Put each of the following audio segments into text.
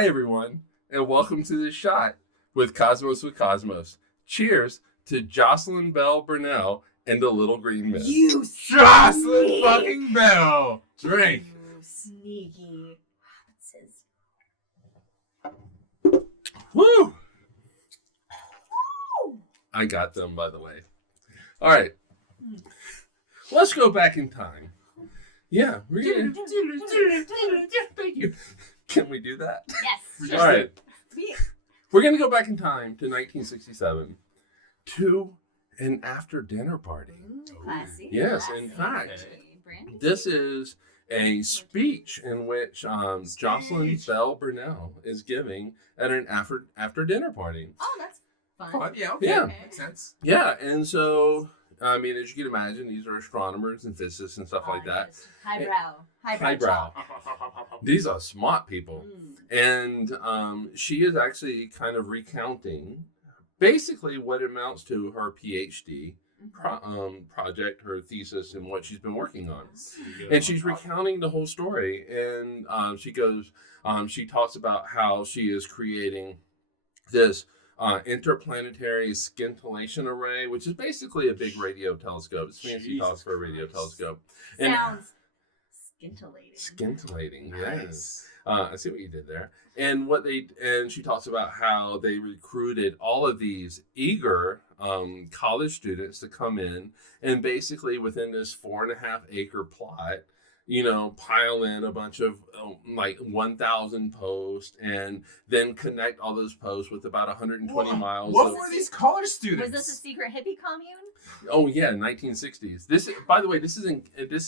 Hi, everyone, and welcome to The Shot with Cosmos. Cheers to Jocelyn Bell Burnell and the Little Green Men. You Jocelyn fucking Bell! Drink! You sneaky. Woo! I got them, by the way. All right. Let's go back in time. Yeah, we're gonna... Thank you. Can we do that? Yes. All right. We're going to go back in time to 1967 to an after-dinner party. Classy. Yes, Classy. in fact, Brandy? this is a speech in which Jocelyn Bell Burnell is giving at an after-dinner party. Oh, that's fun. Fun, yeah, okay. Yeah. Makes sense. Yeah, and so, I mean, as you can imagine, these are astronomers and physicists and stuff like that. Yes. Highbrow. Highbrow. These are smart people. And she is actually kind of recounting basically what amounts to her PhD project, her thesis, and what she's been working on. And she's recounting the whole story. And she talks about how she is creating this interplanetary scintillation array, which is basically a big radio telescope. It's fancy talk for a radio telescope. Sounds scintillating. Scintillating, Nice. yes. I see what you did there. And she talks about how they recruited all of these eager college students to come in and basically within this 4.5 acre plot, pile in a bunch of 1,000 posts and then connect all those posts with about 120 miles. What were these college students? Was this a secret hippie commune? Oh yeah, 1960s. By the way, this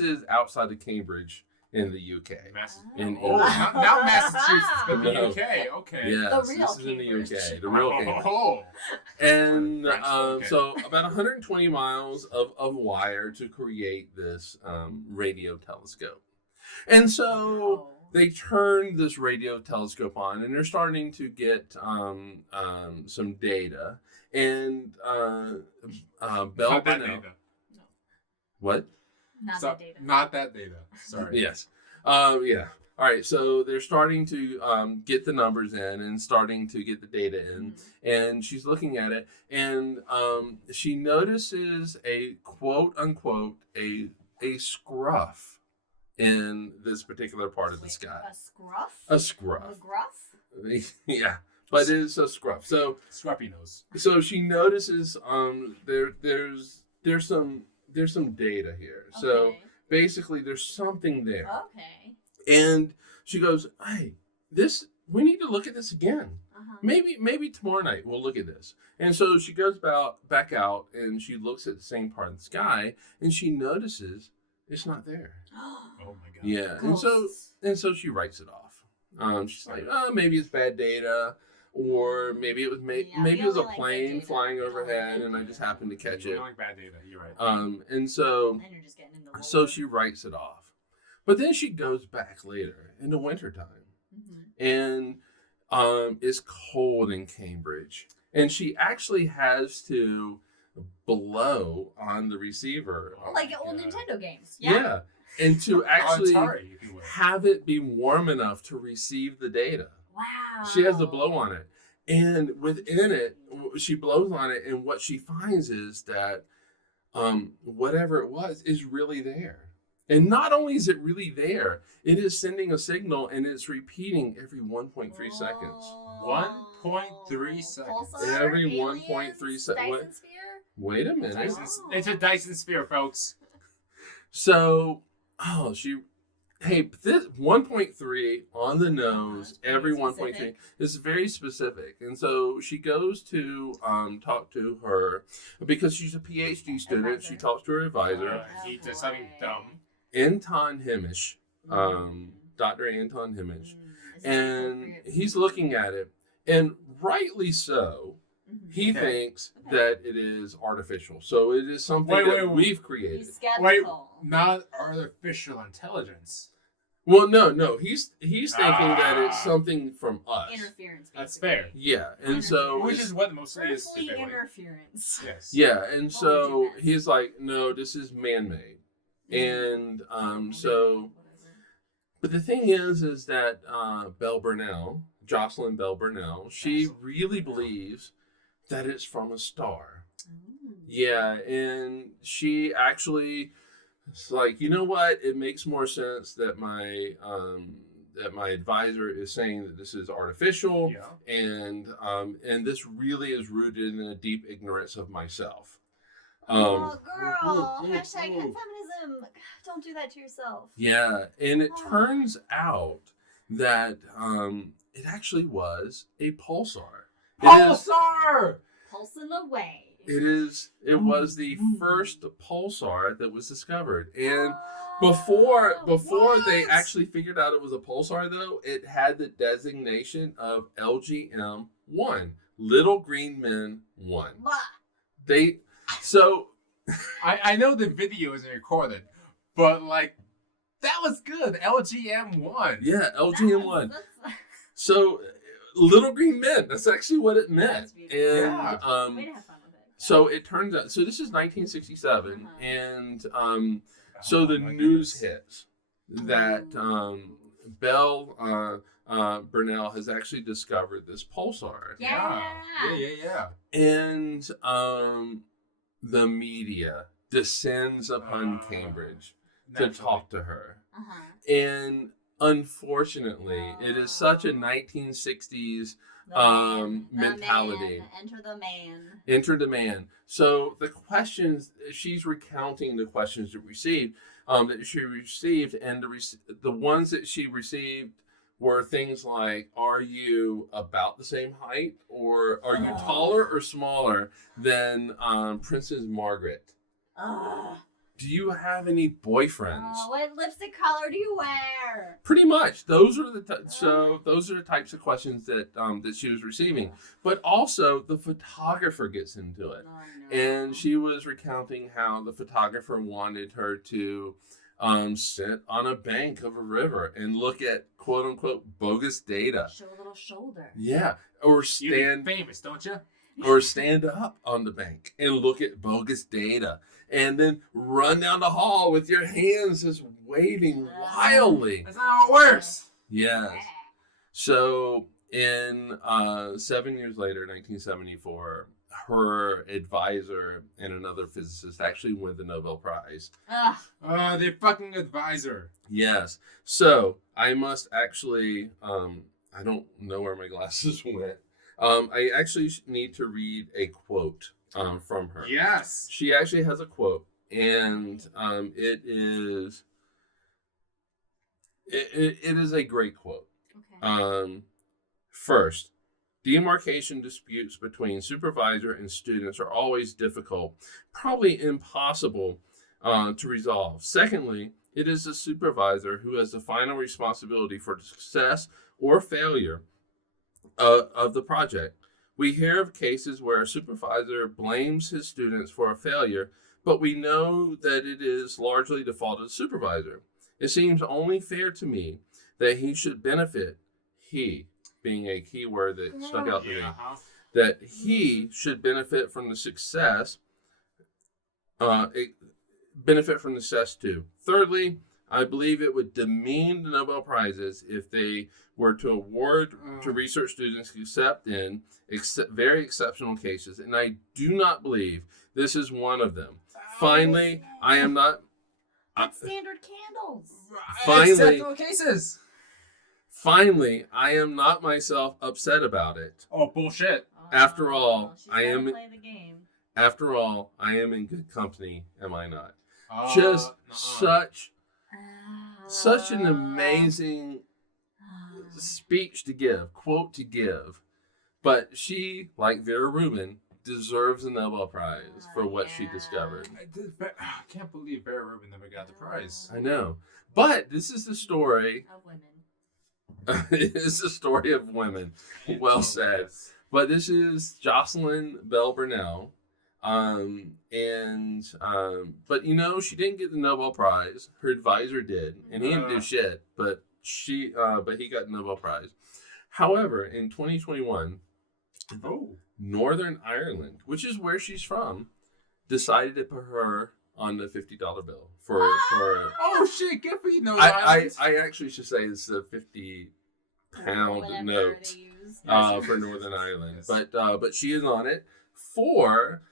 is outside of Cambridge in the UK. In Oh, not Massachusetts, but the No. UK. Okay. Yes, The real this is in the Cambridge. UK, the real Cambridge. Oh. And French, okay. so about 120 miles of wire to create this radio telescope. And so they turned this radio telescope on and they're starting to get some data. And Bell Not that Burnell. data. What? Not the data. Not that data. Sorry. Yes. Yeah. All right. So they're starting to get the numbers in and starting to get the data in. And she's looking at it. And she notices a quote unquote, a scruff in this particular part of the sky. A scruff? A scruff. A gruff? Yeah. But it is a scruff. So Scruffy nose. So she notices there's some data here. So Okay. basically there's something there. Okay. And she goes, "Hey, we need to look at this again. Uh-huh. Maybe tomorrow night we'll look at this." And so she goes back out and she looks at the same part of the sky and she notices it's not there. Oh my god. Yeah. Ghosts. And so she writes it off. She's like, "Oh, maybe it's bad data. Or maybe it was maybe it was a only like plane bad data. flying We don't like overhead bad and I data. just happened to catch You it." don't like bad data. You're right. And so Then you're just getting into the so she writes it off. But then she goes back later in the wintertime. And it's cold in Cambridge. And she actually has to blow on the receiver. Like Oh old my God. Nintendo games. Yeah. And to actually Atari, if you will. have it be warm enough to receive the data. Wow. She has to blow on it. And within it, she blows on it. And what she finds is that whatever it was is really there. And not only is it really there, it is sending a signal and it's repeating every 1.3 seconds. 1.3 seconds. Pulsar, Every aliens, 1.3 seconds. Dyson sphere? Wait a minute. It's a Dyson sphere, folks. So, this 1.3 on the nose, very every 1.3 specific. is very specific. And so she goes to talk to her because she's a PhD student. Advisor. She talks to her advisor, He does something dumb. Anton Hemish, Dr. Anton Hemish. Is it And appropriate? he's looking at it, and rightly so, he Okay. thinks that it is artificial. So it is something that we've created. He's Wait, skeptical. not artificial intelligence. Well, no, he's thinking that it's something from us. Interference. That's basically. fair. Yeah, and so Which is what mostly is. Earthly typically. interference. Yes. yeah, and so What would you he's like, no, this is man-made, and so. But the thing is that Bell Burnell, Jocelyn Bell Burnell, she really believes that it's from a star. Ooh. Yeah, and she actually, it's like, you know what? It makes more sense that my advisor is saying that this is artificial, Yeah. and this really is rooted in a deep ignorance of myself. Oh, girl. Hashtag feminism. Don't do that to yourself. Yeah, and it turns out that it actually was a pulsar. Pulsar! Pulsing away. It was the first pulsar that was discovered, and before they actually figured out it was a pulsar, though, it had the designation of LGM-1, Little Green Men 1. I know the video isn't recorded, but like that was good. LGM1. Yeah, LGM-1. So, Little Green Men. That's actually what it meant. That's beautiful. And Yeah. Way to have fun with it. so it turns out. So this is 1967, and so the my news goodness. hits that Bell Burnell has actually discovered this pulsar, Yeah. and the media descends upon Cambridge to talk to her. Uh-huh. And unfortunately, it is such a 1960s The mentality. man. Enter the man. Enter the man. So the questions, she's recounting the questions that she received, and the ones that she received were things like, are you about the same height, or are you taller or smaller than Princess Margaret? Do you have any boyfriends? What lipstick color do you wear? Pretty much, those are the types of questions that that she was receiving. But also, the photographer gets into it, Oh, no. and she was recounting how the photographer wanted her to sit on a bank of a river and look at quote unquote bogus data. Show a little shoulder. Yeah, or You're stand famous, don't you? or stand up on the bank and look at bogus data, and then run down the hall with your hands just waving wildly. That's not worse. Yes. So in 7 years later, 1974, her advisor and another physicist actually won the Nobel Prize. Ugh. The fucking advisor. Yes. So I must actually, I don't know where my glasses went. I actually need to read a quote from her. Yes. She actually has a quote, and it is a great quote. Okay. First, demarcation disputes between supervisor and students are always difficult, probably impossible to resolve. Secondly, it is the supervisor who has the final responsibility for the success or failure of the project. We hear of cases where a supervisor blames his students for a failure, but we know that it is largely the fault of the supervisor. It seems only fair to me that he should benefit, he being a key word that stuck out to me, that he should benefit from the success, benefit from the success too. Thirdly, I believe it would demean the Nobel Prizes if they were to award to research students except in very exceptional cases, and I do not believe this is one of them. Finally, I am not... Like standard candles. Exceptional cases. Finally, I am not myself upset about it. Oh, bullshit. After all, she's I gotta am- play the game. After all, I am in good company, am I not? Just such an amazing speech to give, quote to give. But she, like Vera Rubin, deserves a Nobel Prize for what she Yeah. discovered. I can't believe Vera Rubin never got the prize. I know. But this is the story. Of women. It is the story of women. Well said. But this is Jocelyn Bell Burnell. But you know, she didn't get the Nobel Prize. Her advisor did, and he didn't do shit. But he got the Nobel Prize. However, in 2021, Northern Ireland, which is where she's from, decided to put her on the $50 bill for. Oh shit! Good for you, no I actually should say it's a $50 pound Whatever note they use. for Northern Ireland. Yes. But she is on it for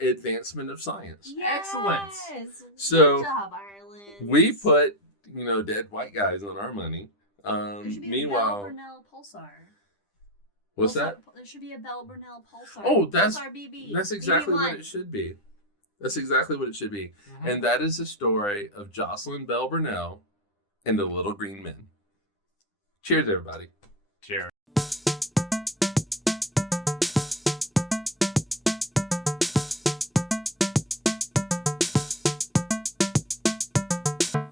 advancement of science. Excellent. Yes. So, Good job, Ireland. We put dead white guys on our money. There should be a Bell Meanwhile, Burnell pulsar. what's that? There should be a Bell Burnell pulsar. Oh, that's Pulsar BB. that's exactly BB1. what it should be. That's exactly what it should be. Mhm. And that is the story of Jocelyn Bell Burnell and the Little Green Men. Cheers, everybody. Cheers.